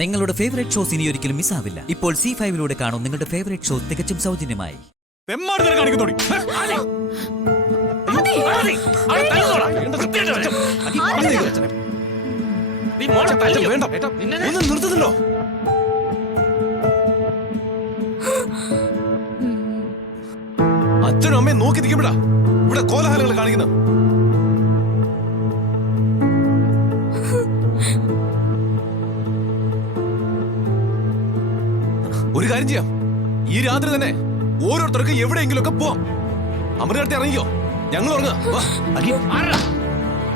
നിങ്ങളുടെ favourite shows ഇനി ഒരിക്കലും മിസ്സാവില്ല. ഇപ്പോൾ C5 കാണും നിങ്ങളുടെ ഫേവറേറ്റ് ഷോ തികച്ചും സൗജന്യമായി. നിർത്തുന്നല്ലോ. അച്ഛനും അമ്മയും നോക്കി നിൽക്കുമ്പോഴാ ഇവിടെ കോലാഹലങ്ങൾ കാണിക്കുന്നത്. ഒരു കാര്യം ചെയ്യാം, ഈ രാത്രി തന്നെ ഓരോരുത്തർക്ക് എവിടെയെങ്കിലും ഒക്കെ പോവാം. അമൃതത്തെ ഇറങ്ങിയോ, ഞങ്ങൾ ഉറങ്ങാം.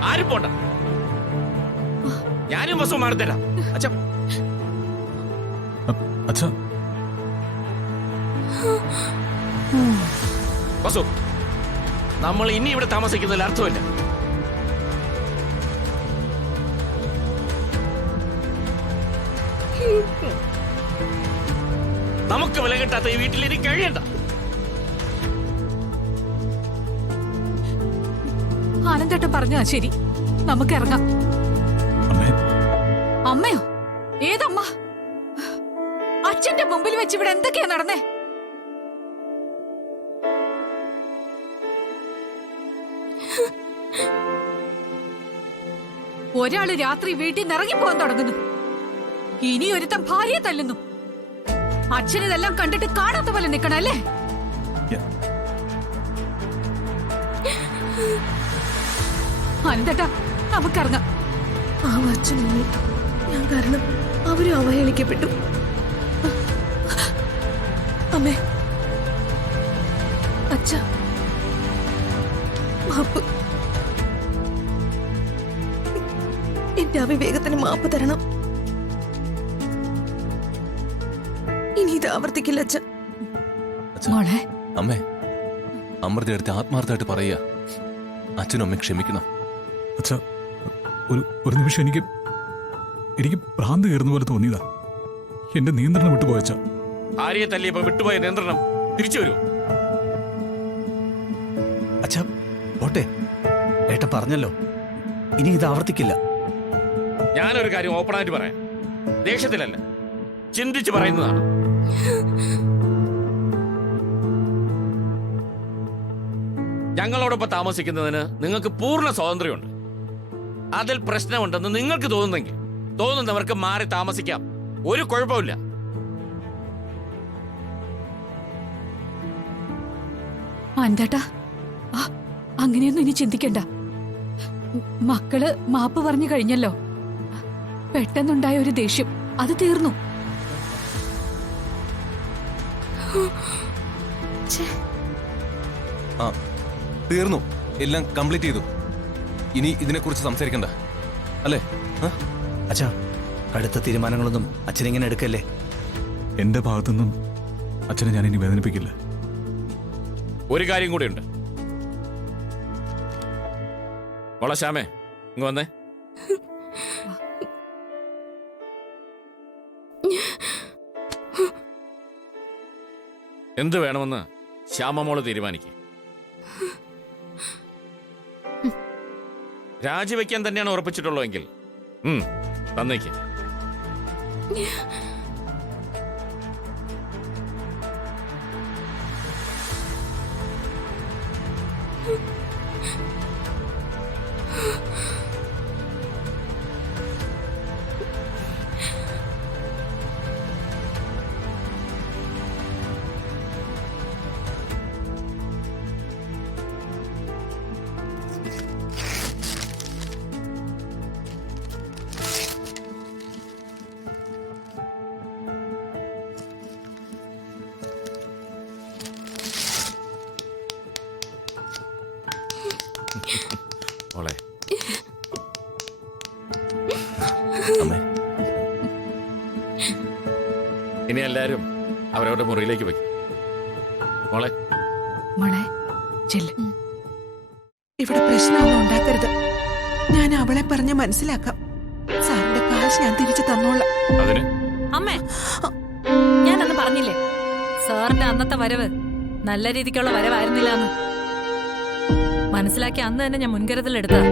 ആരും പോണ്ട, ഞാനും ബസ് മാറിത്തരാം. ബസു, നമ്മൾ ഇനി ഇവിടെ താമസിക്കുന്നതിൽ അർത്ഥമില്ല. നമുക്ക് വില കിട്ടാത്ത ഈ വീട്ടിൽ ഇനി കഴിയണ്ട. ആനന്ദേട്ടൻ പറഞ്ഞാ ശരി, നമുക്ക് ഇറങ്ങാം. അമ്മയോ? ഏതമ്മ? അച്ഛന്റെ മുമ്പിൽ വെച്ച് ഇവിടെ എന്തൊക്കെയാ നടന്നേ? ഒരാള് രാത്രി വീട്ടിൽ നിന്ന് ഇറങ്ങിപ്പോകാൻ തുടങ്ങുന്നു, ഇനി ഒരുത്തൻ ഭാര്യയെ തല്ലുന്നു. അച്ഛനിതെല്ലാം കണ്ടിട്ട് കാണാത്ത പോലെ നിൽക്കണം അല്ലേ? അനന്തേട്ടാ, നമുക്കിറങ്ങാം. ആ അച്ഛനും ഞാൻ കാരണം അവരും അവഹേളിക്കപ്പെട്ടു. അമ്മേ, അച്ഛ, മാപ്പ്. എന്റെ അവിവേകത്തിന് മാപ്പ് തരണം. ഇനി ഇത് ആവർത്തിക്കില്ല അച്ഛൻ. മോളെ, അമ്മേ, അമൃത അടുത്ത് ആത്മാർത്ഥമായിട്ട് പറയുക, അച്ഛനും അമ്മയും ക്ഷമിക്കണം. അച്ഛാ, ഒരു നിമിഷം എനിക്ക് ഭ്രാന്ത് കയറുന്ന പോലെ തോന്നിയതാ. എന്റെ നിയന്ത്രണം വിട്ടുപോയച്ച. ഭാര്യയെ തല്ലിയപ്പോ വിട്ടുപോയ നിയന്ത്രണം തിരിച്ചു വരൂ. അച്ഛാ പോട്ടെ, ഏട്ടൻ പറഞ്ഞല്ലോ, ഇനി ഇത് ആവർത്തിക്കില്ല. ഞാനൊരു കാര്യം ഓപ്പണായിട്ട് പറയാം, ദേഷ്യത്തിലല്ല, ചിന്തിച്ച് പറയുന്നതാണ്. ഞങ്ങളോടൊപ്പം താമസിക്കുന്നതിന് നിങ്ങൾക്ക് പൂർണ്ണ സ്വാതന്ത്ര്യമുണ്ട്. അതിൽ പ്രശ്നമുണ്ടെന്ന് നിങ്ങൾക്ക് തോന്നുന്നവർക്ക് മാറി താമസിക്കാം, ഒരു കുഴപ്പമില്ല. അനന്തേട്ടാ, അങ്ങനെയൊന്നും ഇനി ചിന്തിക്കണ്ട. മക്കള് മാപ്പ് പറഞ്ഞു കഴിഞ്ഞല്ലോ. പെട്ടെന്നുണ്ടായ ഒരു ദേഷ്യം, അത് തീർന്നു. ആ, തീർന്നു, എല്ലാം കംപ്ലീറ്റ് ചെയ്തു. ഇനി ഇതിനെക്കുറിച്ച് സംസാരിക്കണ്ട അല്ലേ? അച്ഛാ, കടുത്ത തീരുമാനങ്ങളൊന്നും അച്ഛനിങ്ങനെ എടുക്കല്ലേ. എന്റെ ഭാഗത്തുനിന്നും അച്ഛനെ ഞാൻ ഇനി വേദനിപ്പിക്കില്ല. ഒരു കാര്യം കൂടിയുണ്ട്. മോളെ ശ്യാമേ, ഇങ്ങ് വന്നേ. എന്ത് വേണമെന്ന് ശ്യാമമോള് തീരുമാനിക്കും. രാജിവെക്കാൻ തന്നെയാണ് ഉറപ്പിച്ചിട്ടുള്ളതെങ്കിൽ തന്നേക്ക്. മോളെ, ഇനി എല്ലാരും അവരവരുടെ മുറിയിലേക്ക് പോയി. മോളെ മോളെ ചെല്ല്. ഇവിടെ പ്രശ്നമൊന്നും ഉണ്ടാക്കരുത്. ഞാൻ അവളെ പറഞ്ഞ് മനസ്സിലാക്കാം. സാറിന്റെ കാശ് ഞാൻ തിരിച്ചു തന്നോളാം. അതിന് അമ്മേ, ഞാനന്ന് പറഞ്ഞില്ലേ, സാറിന്റെ അന്നത്തെ വരവ് നല്ല രീതിക്കുള്ള വരവായിരുന്നില്ല എന്ന്. മനസ്സിലാക്കി അന്ന് തന്നെ ഞാൻ മുൻകരുതലെടുത്തതാ.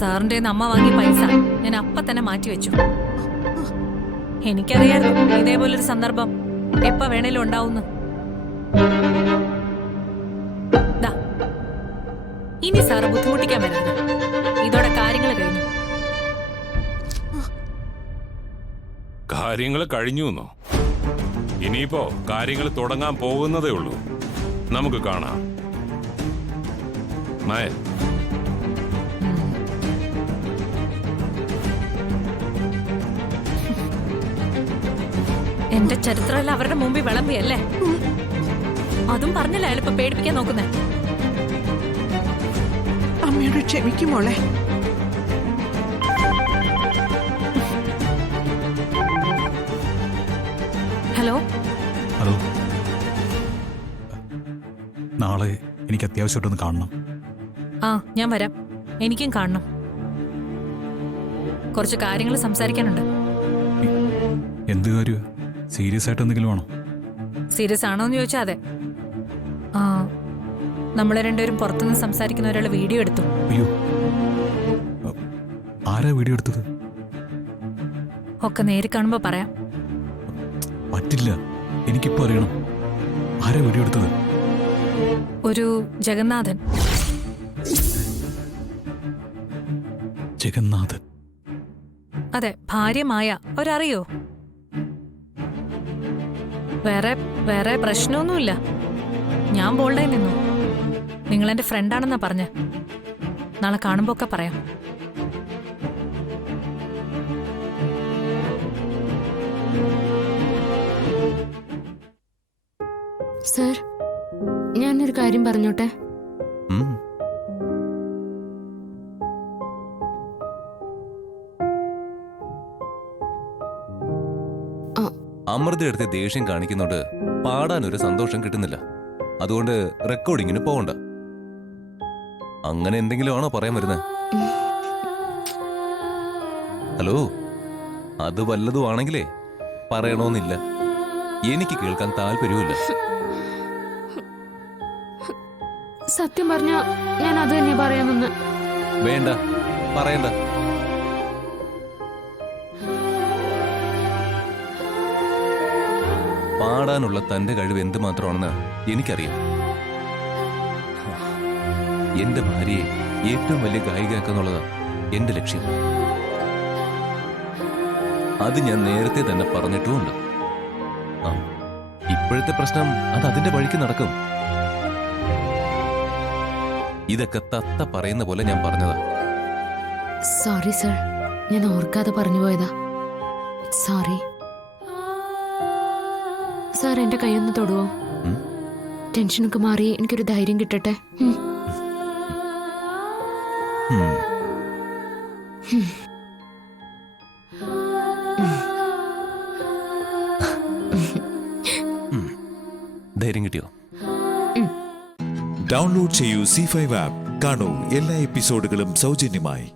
സാറിന്റെ അമ്മ വാങ്ങിയ പൈസ ഞാൻ അപ്പൊ തന്നെ മാറ്റിവെച്ചു. എനിക്കറിയായിരുന്നു ഇതേപോലൊരു സന്ദർഭം എപ്പ വേണേലും ഉണ്ടാവുന്നു. ദാ, ഇനി സാറ് ബുദ്ധിമുട്ടിക്കാൻ വരരുത്. ഇതോടെ കാര്യങ്ങൾ കഴിഞ്ഞു. കാര്യങ്ങൾ കഴിഞ്ഞു എന്നോ? ഇനിയിപ്പോ കാര്യങ്ങൾ തുടങ്ങാൻ പോകുന്നതേ ഉള്ളൂ. നമുക്ക് കാണാം. മായ, എന്റെ ചരിത്രമെല്ലാം അവരുടെ മുമ്പിൽ വിളമ്പിയല്ലേ? അതും പറഞ്ഞില്ല അയാളിപ്പോ പേടിപ്പിക്കാൻ നോക്കുന്നേ. അമ്മയോട് ക്ഷമിക്കും മോളെ. ഹലോ ഹലോ, നാളെ എനിക്ക് അത്യാവശ്യമായിട്ടൊന്ന് കാണണം. ആ, ഞാൻ വരാം. എനിക്കും കാണണം. കുറച്ച് കാര്യങ്ങൾ സംസാരിക്കാനുണ്ട്. എന്ത് കാര്യമാണ്? സീരിയസ് ആയിട്ട് എന്തെങ്കിലും ആണോ? സീരിയസ് ആണോ എന്ന് ചോദിച്ചാൽ അതെ. ആ, നമ്മളെ രണ്ടുപേരും പുറത്തുനിന്ന് സംസാരിക്കുന്ന ഒരാൾ വീഡിയോ എടുത്തു. അയ്യോ, ആരാ വീഡിയോ എടുത്തത്? ഒക്കെ നേരിൽ കാണുമ്പോ പറയാം. പറ്റില്ല, എനിക്കിപ്പോ അറിയണം. ആരാ വീഡിയോ എടുത്തത്? ഒരു ജഗന്നാഥൻ. ജഗന്നാഥൻ? അതെ, ഭാര്യ മായ. അവരറിയോ? വേറെ പ്രശ്നമൊന്നുമില്ല. ഞാൻ ബോൾഡായി നിന്നു. നിങ്ങളെന്റെ ഫ്രണ്ടാണെന്നാ പറഞ്ഞ്. നാളെ കാണുമ്പോ ഒക്കെ പറയാം. സർ, ഞാനൊരു കാര്യം പറഞ്ഞോട്ടെ? അമൃത എടുത്ത് ദേഷ്യം കാണിക്കുന്നോണ്ട് പാടാൻ ഒരു സന്തോഷം കിട്ടുന്നില്ല. അതുകൊണ്ട് റെക്കോർഡിങ്ങിന് പോകണ്ട. അങ്ങനെ എന്തെങ്കിലും ആണോ പറയാൻ വരുന്നത്? ഹലോ, അത് വല്ലതും ആണെങ്കിലേ പറയണമെന്നില്ല. എനിക്ക് കേൾക്കാൻ താല്പര്യമില്ല. സത്യം പറഞ്ഞ ഞാൻ അത് തന്നെ പറയാമെന്ന്. വേണ്ട, പറയണ്ട. പാടാനുള്ള തന്റെ കഴിവ് എന്തുമാത്രമാണെന്ന് എനിക്കറിയാം. എന്റെ ഭാര്യയെ ഏറ്റവും വലിയ ഗായികയാക്കാന്നുള്ളതാ എന്റെ ലക്ഷ്യം. അത് ഞാൻ നേരത്തെ തന്നെ പറഞ്ഞിട്ടുമുണ്ട്. ആ, ഇപ്പോഴത്തെ പ്രശ്നം അത് അതിന്റെ വഴിക്ക് നടക്കും. ഇതൊക്കെ തത്ത പറയുന്ന പോലെ ഞാൻ പറഞ്ഞതാ. സോറി സർ, ഞാൻ ഓർക്കാതെ പറഞ്ഞു പോയതാ. Sorry sir. എന്റെ കൈയൊന്ന് തൊടുവോ? ടെൻഷനൊക്കെ മാറി എനിക്കൊരു ധൈര്യം കിട്ടട്ടെ. ധൈര്യം കിട്ടിയോ? ഡൗൺലോഡ് ചെയ്യൂ C5 ആപ്പ്. കാണൂ എല്ലാ എപ്പിസോഡുകളും സൗജന്യമായി.